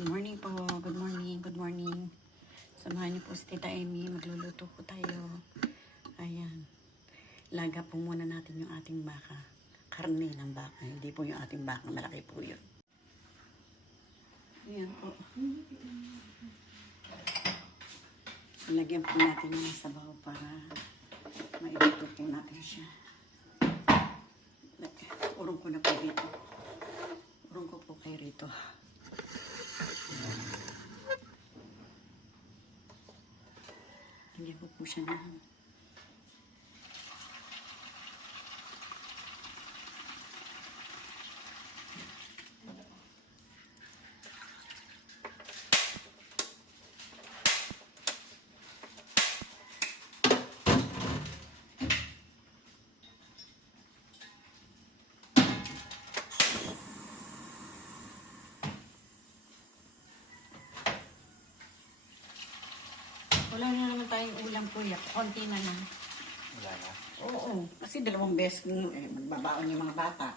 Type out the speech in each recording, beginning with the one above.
Good morning po. Good morning. Good morning. Samahan niyo po si Tita Amy. Magluluto po tayo. Ayan. Laga po muna natin yung ating baka. Karne ng baka. Hindi po yung ating baka. Malaki po yun. Ayan po. Lagyan po natin ng sabaw para mailuto po natin siya. Urong ko na po dito. Urong ko po kay rito. Hindi ko po siya na. Wala na naman tayong ulam kuya. Konti na lang. Wala na. Oo. Kasi dalawang beses eh, magbabaon yung mga bata.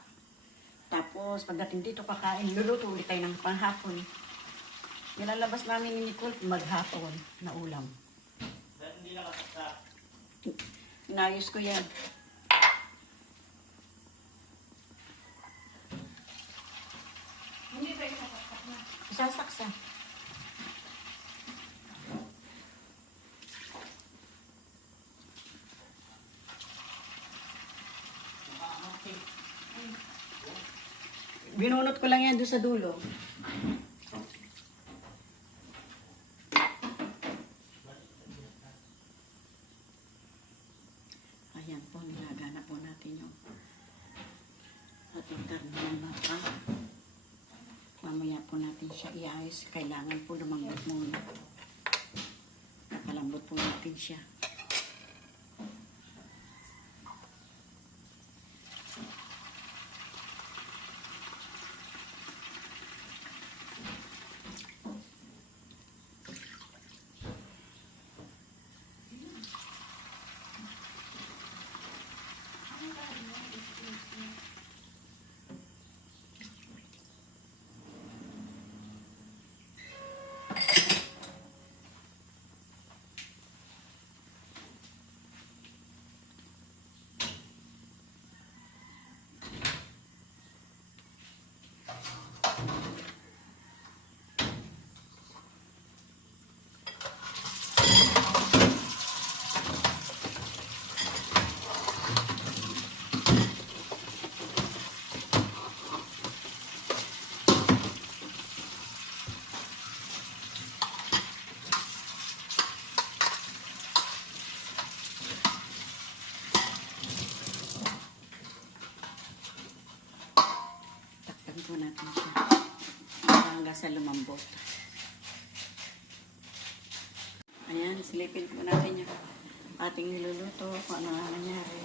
Tapos pagdating dito kakain, luluto ulit tayo ng panghapon. Nilalabas namin ni Nicole maghapon na ulam. Hindi nakasaksa. Inayos ko yan. Hindi pa isasaksak na. Isasaksa. Binunot ko lang yan doon sa dulo. Ayan po, nilaga na po natin yung ating karne ng baka. Mamaya po natin siya iayos. Kailangan po lumambot muna. Nakalambot po natin siya. Takpan po natin siya. Hanggang sa lumambot. Silipin po natin yung ating niluluto, kung ano ang nangyari.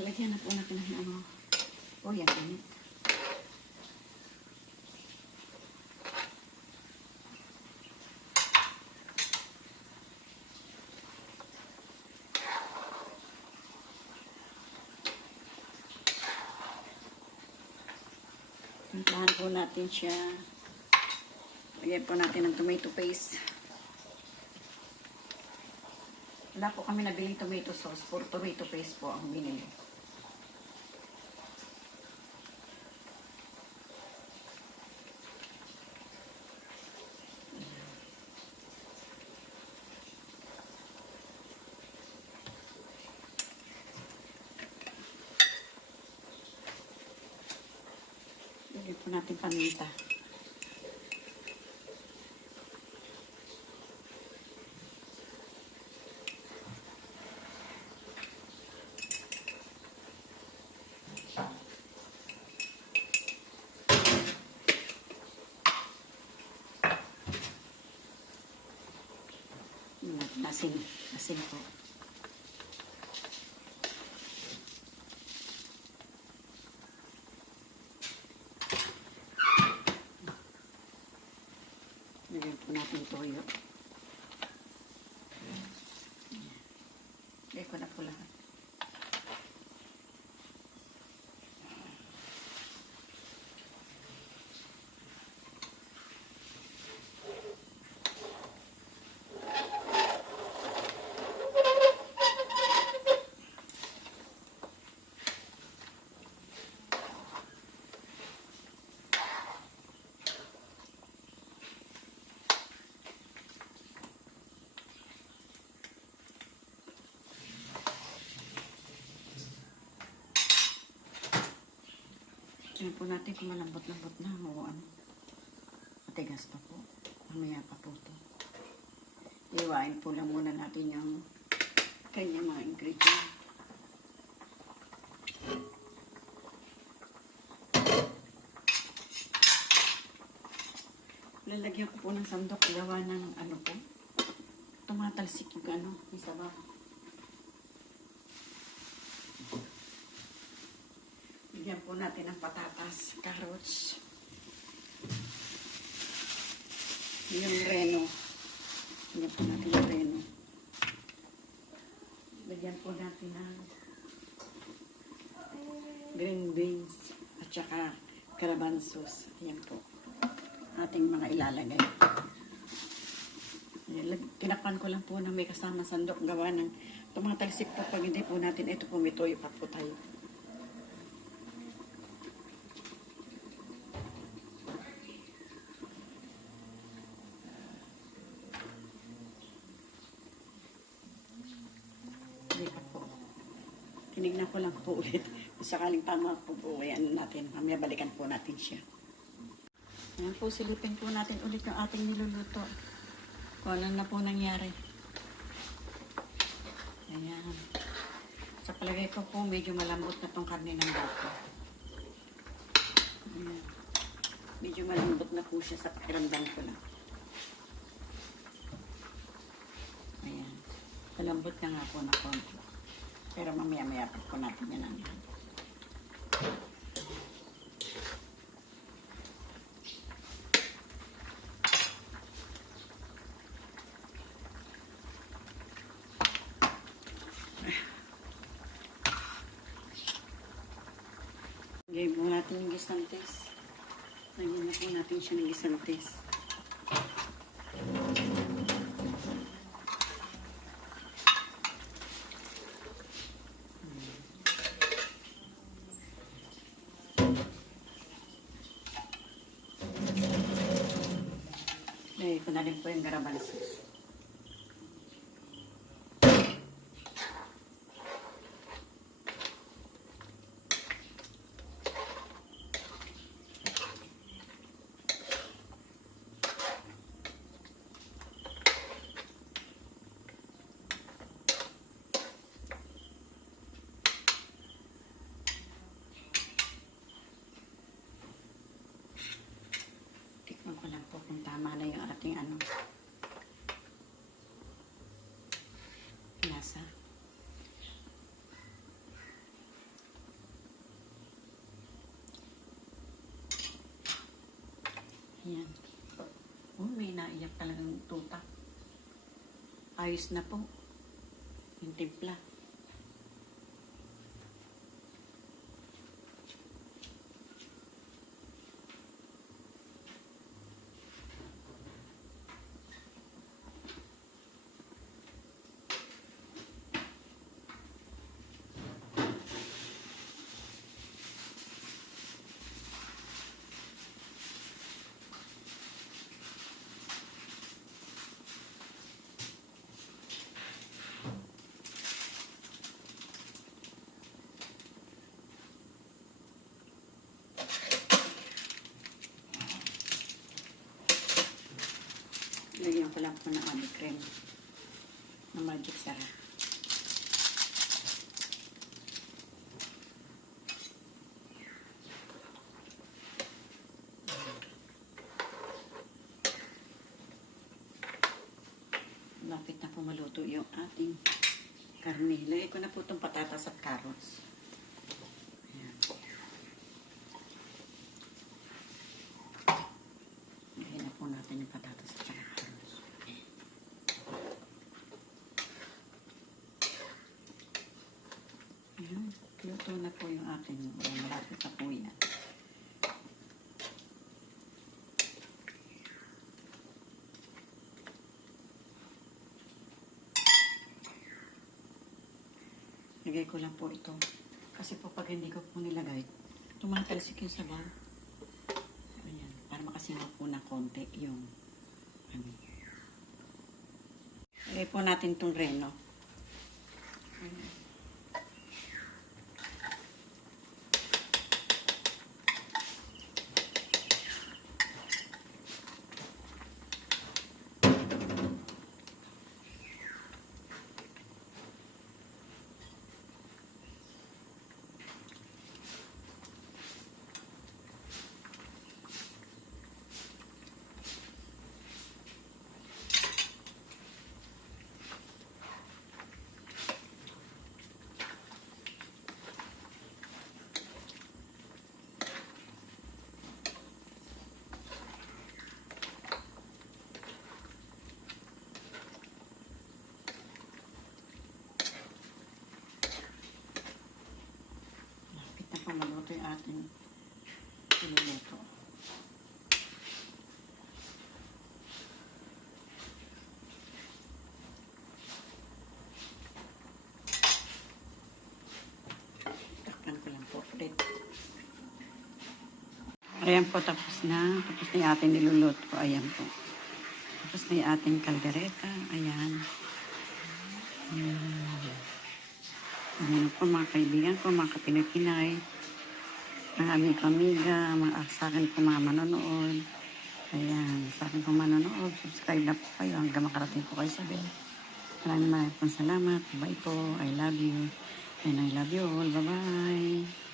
Lagyan na po natin ng ano. Oh, yan, init. Timplahan po natin siya. Lagyan po natin ng tomato paste. Wala po kami nabiling tomato sauce. Puro tomato paste po ang binili. Lagyan po natin paminta. Asin. Asin po. Lagyan po natin toyo. Lagyan ko na po lahat. Tingnan po natin kung malambot-lambot na o ano. Matigas pa po. Mamaya pa po to. Iwain po lang muna natin yung kanyang mga ingredients. Lalagyan ko po ng sandok gawa ng ano po. Tumatalsik yung ano, yung sabaw. Bigyan po natin ng patatas, carrots. Yung reno. Bigyan po natin yung reno. Bigyan po natin ng green beans at saka carabansos. Ayan po. Ating mga ilalagay. Ayan, ko lang po na may kasama sandok gawa ng tumatalsik po pag hindi po natin ito toyo pa po tayo. Hindi pa po. Tinignan ko lang po ulit. Sakaling tama po po, ano natin. Mamaya balikan po natin siya. Ayan po, silipin po natin ulit yung ating niluluto. Kung ano na po nangyari. Ayan. Sa palagay ko po, medyo malambot na tong karne ng bako. Ayan. Medyo malambot na po siya sa pakiramdam ko lang. Ayan. Malambot na nga po na konti. Pero mamaya-maya po natin yan ang yan. Lagyan po natin yung gisantes. Lagyan na po natin siya ng gisantes. Lagyan ko na rin po yung garabansos. Tikman ko lang po kung tama na yung ating ano. Lasa. Ayan. Oh, may naiyak talagang tutak. Ayos na po. Yung timpla. Lagyan ko lang po ng ano cream. Ng magic sarap. Lapit na po maluto yung ating karne. Lagay ko na po itong patatas at carrots. Ayan. Lagyan na po natin yung patatas at carrots. Ayan. Luto na po yung uh, malapit na po yan. Lagay ko lang po ito. Kasi po pag hindi ko po nilagay, tumatalsik yung sabaw. Ayan. Para makasingaw po na konti yung ano. Lagay po natin itong reno. Ayan. Ito yung ating iluluto. Takpan ko lang po ulit. Ayan po, tapos na. Tapos na yung ating niluluto. Ayan po. Tapos na yung ating kaldereta. Ayan. Ayan. Ayan po mga kaibigan ko, mga kapinay-pinay. Mga aming kamiga, mga sa akin po mga manonood. Ayan, sa akin po manonood. Subscribe na po kayo hanggang makarating po kayo sa bell. Maraming maraming salamat. Bye po. I love you. And I love you all. Bye-bye.